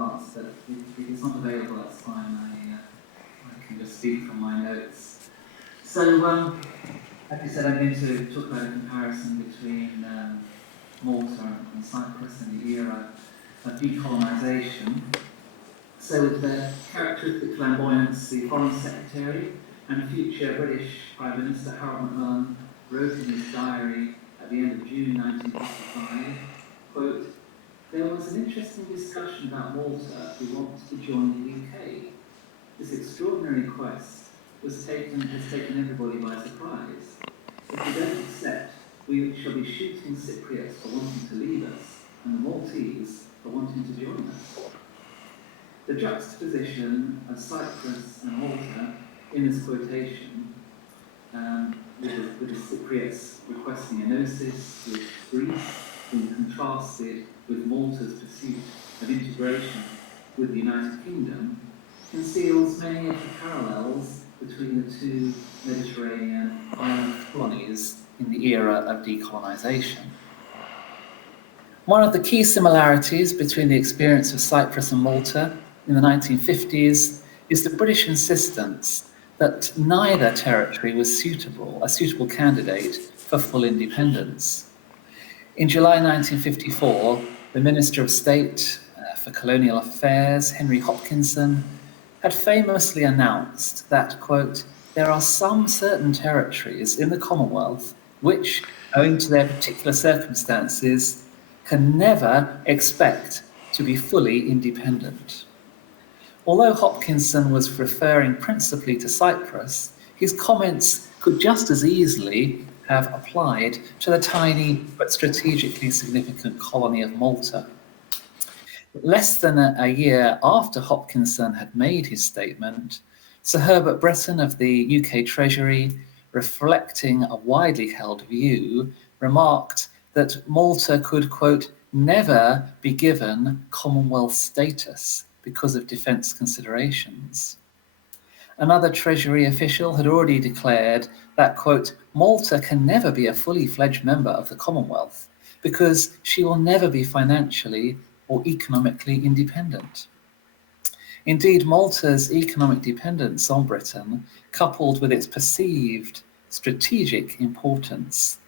asked, but if it's not available, that's fine. I can just speak from my notes. So, like I said, I'm going to talk about a comparison between Malta and Cyprus in the era of decolonisation. So with the characteristic flamboyance, the Foreign Secretary and future British Prime Minister Harold Macmillan wrote in his diary at the end of June 1955, quote, "There was an interesting discussion about Malta who wants to join the UK. This extraordinary request has taken everybody by surprise. If we don't accept, we shall be shooting Cypriots for wanting to leave us, and the Maltese for wanting to join us." The juxtaposition of Cyprus and Malta in this quotation, with the Cypriots requesting enosis, with Greece being contrasted with Malta's pursuit of integration with the United Kingdom, conceals many of the parallels between the two Mediterranean island colonies in the era of decolonisation. One of the key similarities between the experience of Cyprus and Malta in the 1950s is the British insistence that neither territory was a suitable candidate for full independence. In July 1954, the Minister of State for Colonial Affairs, Henry Hopkinson, had famously announced that, quote, "There are some certain territories in the Commonwealth which, owing to their particular circumstances, can never expect to be fully independent." Although Hopkinson was referring principally to Cyprus, his comments could just as easily have applied to the tiny but strategically significant colony of Malta. Less than a year after Hopkinson had made his statement, Sir Herbert Breton of the UK Treasury, reflecting a widely held view, remarked that Malta could, quote, "never be given Commonwealth status because of defence considerations." Another Treasury official had already declared that, quote, "Malta can never be a fully fledged member of the Commonwealth because she will never be financially or economically independent." Indeed, Malta's economic dependence on Britain, coupled with its perceived strategic importance,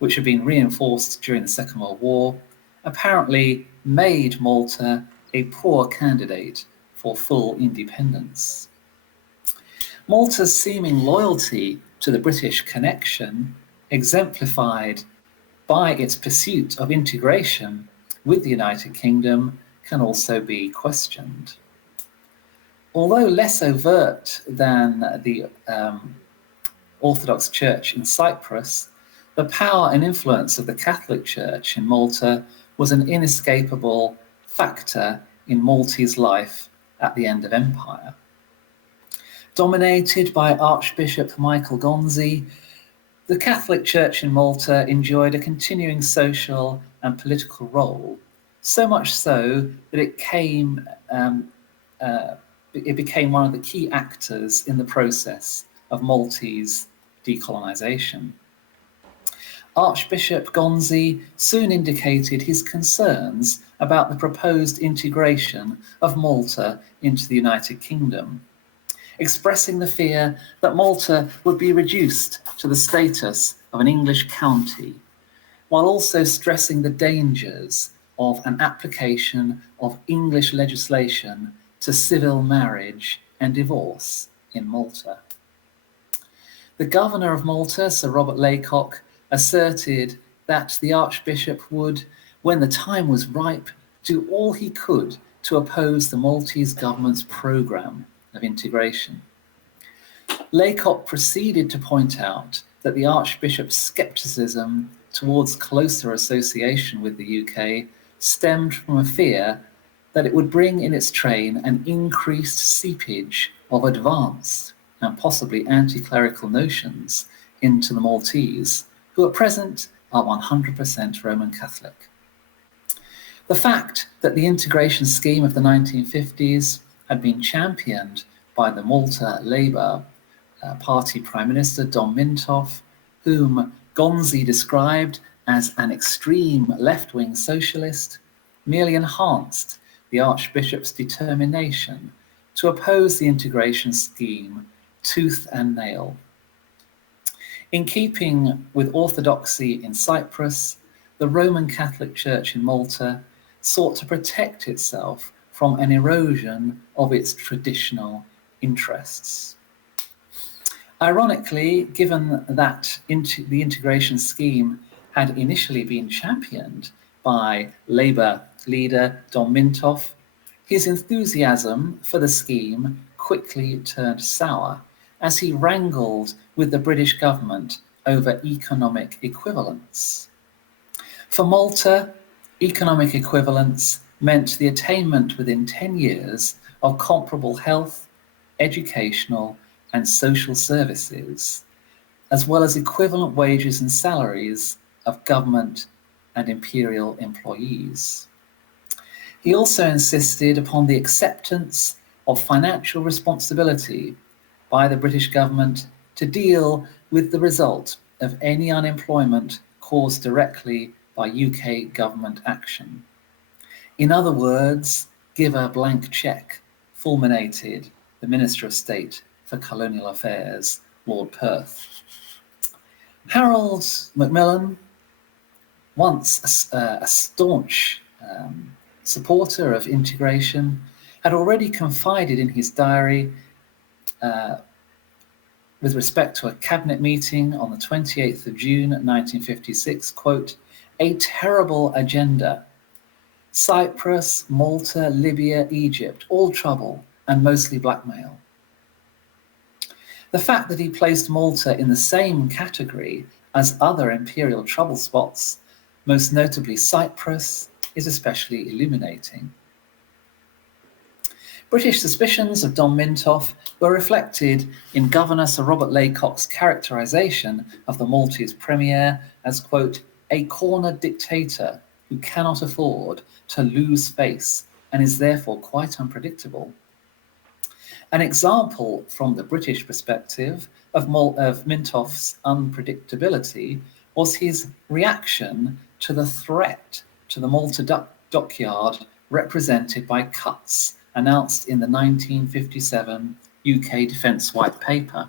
which had been reinforced during the Second World War, apparently made Malta a poor candidate for full independence. Malta's seeming loyalty to the British connection, exemplified by its pursuit of integration with the United Kingdom, can also be questioned. Although less overt than the Orthodox Church in Cyprus, the power and influence of the Catholic Church in Malta was an inescapable factor in Maltese life at the end of empire. Dominated by Archbishop Michael Gonzi, the Catholic Church in Malta enjoyed a continuing social and political role, so much so that it became one of the key actors in the process of Maltese decolonisation. Archbishop Gonzi soon indicated his concerns about the proposed integration of Malta into the United Kingdom, expressing the fear that Malta would be reduced to the status of an English county, while also stressing the dangers of an application of English legislation to civil marriage and divorce in Malta. The governor of Malta, Sir Robert Laycock, asserted that the Archbishop would, when the time was ripe, do all he could to oppose the Maltese government's programme of integration. Laycock proceeded to point out that the Archbishop's scepticism towards closer association with the UK stemmed from a fear that it would bring in its train an increased seepage of advanced and possibly anti-clerical notions into the Maltese, who at present are 100% Roman Catholic. The fact that the integration scheme of the 1950s had been championed by the Malta Labour Party Prime Minister Don Mintoff, whom Gonzi described as an extreme left-wing socialist, merely enhanced the Archbishop's determination to oppose the integration scheme tooth and nail. In keeping with orthodoxy in Cyprus, the Roman Catholic Church in Malta sought to protect itself from an erosion of its traditional interests. Ironically, given that the integration scheme had initially been championed by Labour leader Dom Mintoff, his enthusiasm for the scheme quickly turned sour as he wrangled with the British government over economic equivalence. For Malta, economic equivalence meant the attainment within 10 years of comparable health, educational, and social services, as well as equivalent wages and salaries of government and imperial employees. He also insisted upon the acceptance of financial responsibility by the British government to deal with the result of any unemployment caused directly by UK government action. In other words, give a blank cheque, fulminated the Minister of State for Colonial Affairs, Lord Perth. Harold Macmillan, once a staunch supporter of integration, had already confided in his diary with respect to a cabinet meeting on the 28th of June 1956, quote, "A terrible agenda. Cyprus, Malta, Libya, Egypt, all trouble and mostly blackmail." The fact that he placed Malta in the same category as other imperial trouble spots, most notably Cyprus, is especially illuminating. British suspicions of Dom Mintoff were reflected in Governor Sir Robert Laycock's characterisation of the Maltese Premier as, quote, "a cornered dictator who cannot afford to lose face and is therefore quite unpredictable." An example from the British perspective of Mintoff's unpredictability was his reaction to the threat to the Malta dockyard represented by cuts announced in the 1957 UK Defence White Paper.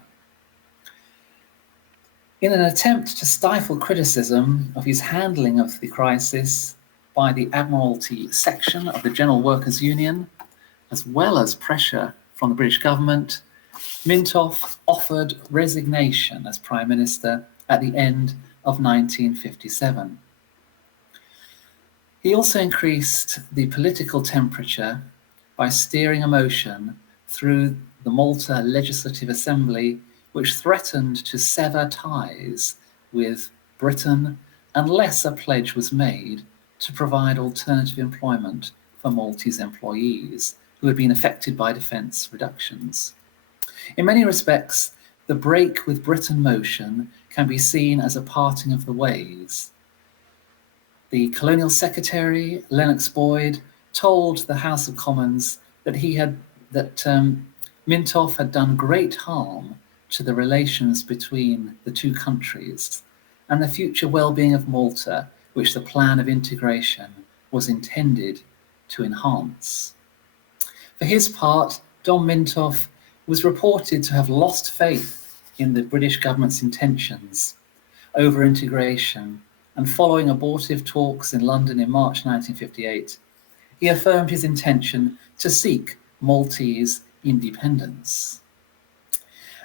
In an attempt to stifle criticism of his handling of the crisis by the Admiralty section of the General Workers' Union, as well as pressure from the British government, Mintoff offered resignation as Prime Minister at the end of 1957. He also increased the political temperature by steering a motion through the Malta Legislative Assembly which threatened to sever ties with Britain unless a pledge was made to provide alternative employment for Maltese employees who had been affected by defence reductions. In many respects, the Break with Britain motion can be seen as a parting of the ways. The Colonial Secretary, Lennox Boyd, told the House of Commons that Mintoff had done great harm to the relations between the two countries and the future well-being of Malta, which the plan of integration was intended to enhance. For his part, Dom Mintoff was reported to have lost faith in the British government's intentions over integration, and following abortive talks in London in March 1958, he affirmed his intention to seek Maltese independence.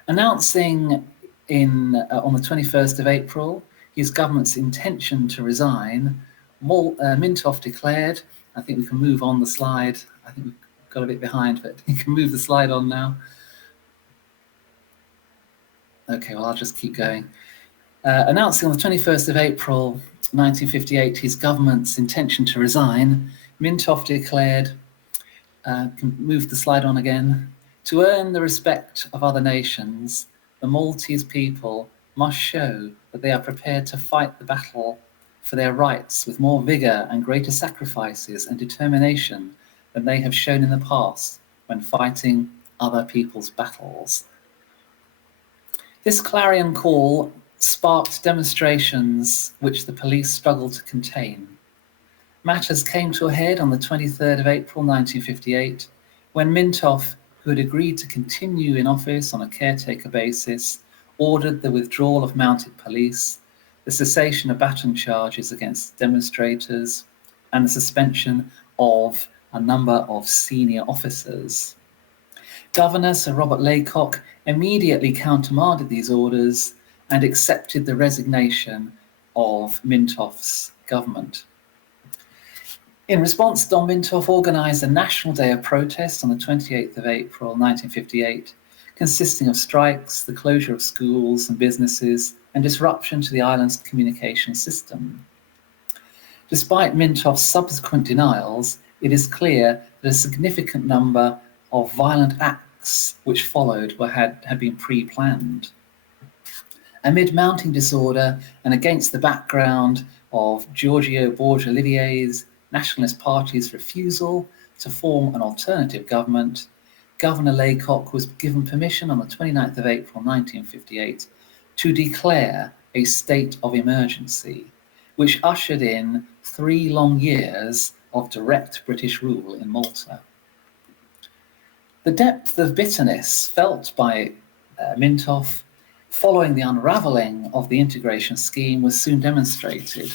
Announcing on the 21st of April his government's intention to resign, Mintoff declared, I think we can move on the slide, I think we've got a bit behind, but you can move the slide on now. Okay, well, I'll just keep going. Announcing on the 21st of April 1958 his government's intention to resign, Mintoff declared, can move the slide on again, "To earn the respect of other nations, the Maltese people must show that they are prepared to fight the battle for their rights with more vigour and greater sacrifices and determination than they have shown in the past when fighting other people's battles." This clarion call sparked demonstrations which the police struggled to contain. Matters came to a head on the 23rd of April 1958, when Mintoff, who had agreed to continue in office on a caretaker basis, ordered the withdrawal of mounted police, the cessation of baton charges against demonstrators, and the suspension of a number of senior officers. Governor Sir Robert Laycock immediately countermanded these orders and accepted the resignation of Mintoff's government. In response, Don Mintoff organised a national day of protest on the 28th of April 1958, consisting of strikes, the closure of schools and businesses, and disruption to the island's communication system. Despite Mintoff's subsequent denials, it is clear that a significant number of violent acts which followed had been pre-planned. Amid mounting disorder and against the background of Giorgio Borgia-Olivier's Nationalist Party's refusal to form an alternative government, Governor Laycock was given permission on the 29th of April 1958 to declare a state of emergency, which ushered in 3 long years of direct British rule in Malta. The depth of bitterness felt by Mintoff following the unravelling of the integration scheme was soon demonstrated.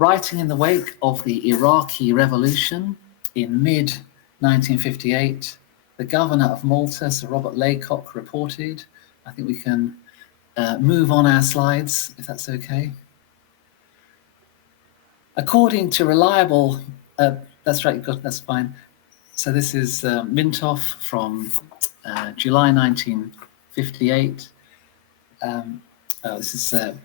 Writing in the wake of the Iraqi Revolution in mid-1958, the Governor of Malta, Sir Robert Laycock, reported, I think we can move on our slides, if that's okay. According to reliable, that's right, that's fine. So this is Mintoff from July 1958. This is Sir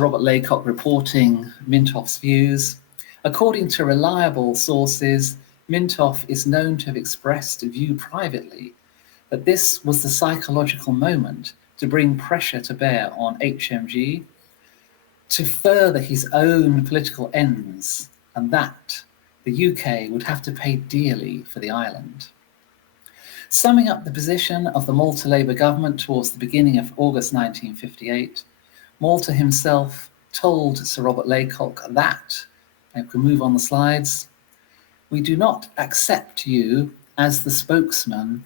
Robert Laycock reporting Mintoff's views. According to reliable sources, Mintoff is known to have expressed a view privately that this was the psychological moment to bring pressure to bear on HMG to further his own political ends, and that the UK would have to pay dearly for the island. Summing up the position of the Malta Labour government towards the beginning of August 1958, Malta himself told Sir Robert Laycock that, and we can move on the slides, "We do not accept you as the spokesman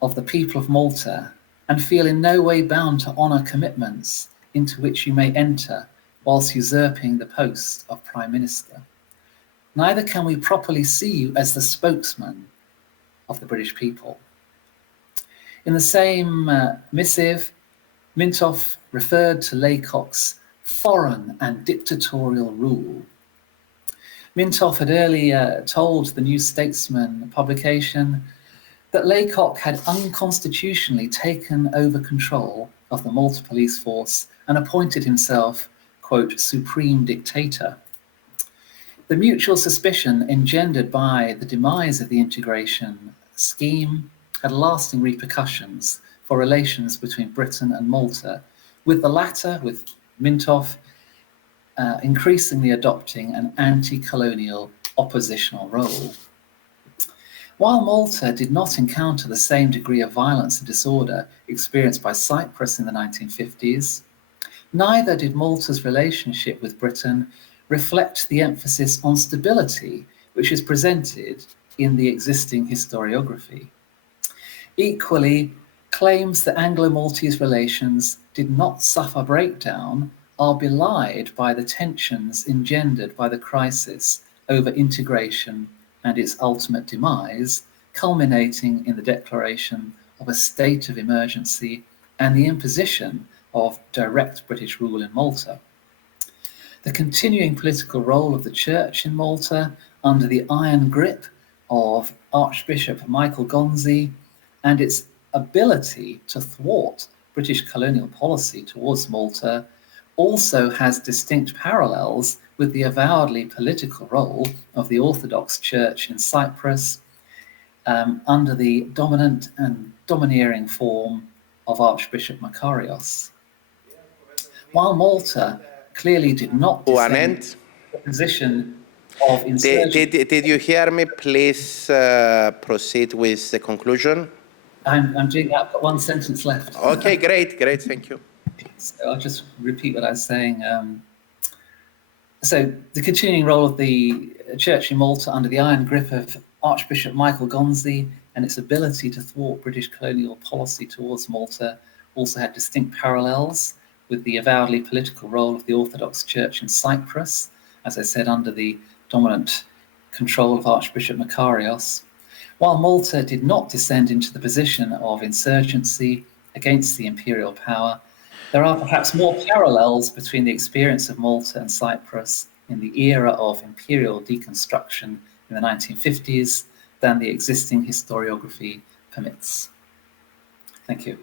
of the people of Malta and feel in no way bound to honour commitments into which you may enter whilst usurping the post of Prime Minister. Neither can we properly see you as the spokesman of the British people." In the same missive, Mintoff referred to Laycock's foreign and dictatorial rule. Mintoff had earlier told the New Statesman publication that Laycock had unconstitutionally taken over control of the Malta police force and appointed himself, quote, supreme dictator. The mutual suspicion engendered by the demise of the integration scheme had lasting repercussions for relations between Britain and Malta, with the latter, with Mintoff, increasingly adopting an anti-colonial oppositional role. While Malta did not encounter the same degree of violence and disorder experienced by Cyprus in the 1950s, neither did Malta's relationship with Britain reflect the emphasis on stability which is presented in the existing historiography. Equally, claims that Anglo-Maltese relations did not suffer breakdown are belied by the tensions engendered by the crisis over integration and its ultimate demise, culminating in the declaration of a state of emergency and the imposition of direct British rule in Malta. The continuing political role of the Church in Malta under the iron grip of Archbishop Michael Gonzi and its ability to thwart British colonial policy towards Malta also has distinct parallels with the avowedly political role of the Orthodox Church in Cyprus under the dominant and domineering form of Archbishop Makarios. While Malta clearly did not descend the position of insurgency. Did you hear me? Please proceed with the conclusion. I'm doing that. I've got one sentence left. Okay, great, thank you. So I'll just repeat what I was saying. So the continuing role of the Church in Malta under the iron grip of Archbishop Michael Gonzi and its ability to thwart British colonial policy towards Malta also had distinct parallels with the avowedly political role of the Orthodox Church in Cyprus, as I said, under the dominant control of Archbishop Makarios. While Malta did not descend into the position of insurgency against the imperial power, there are perhaps more parallels between the experience of Malta and Cyprus in the era of imperial deconstruction in the 1950s than the existing historiography permits. Thank you.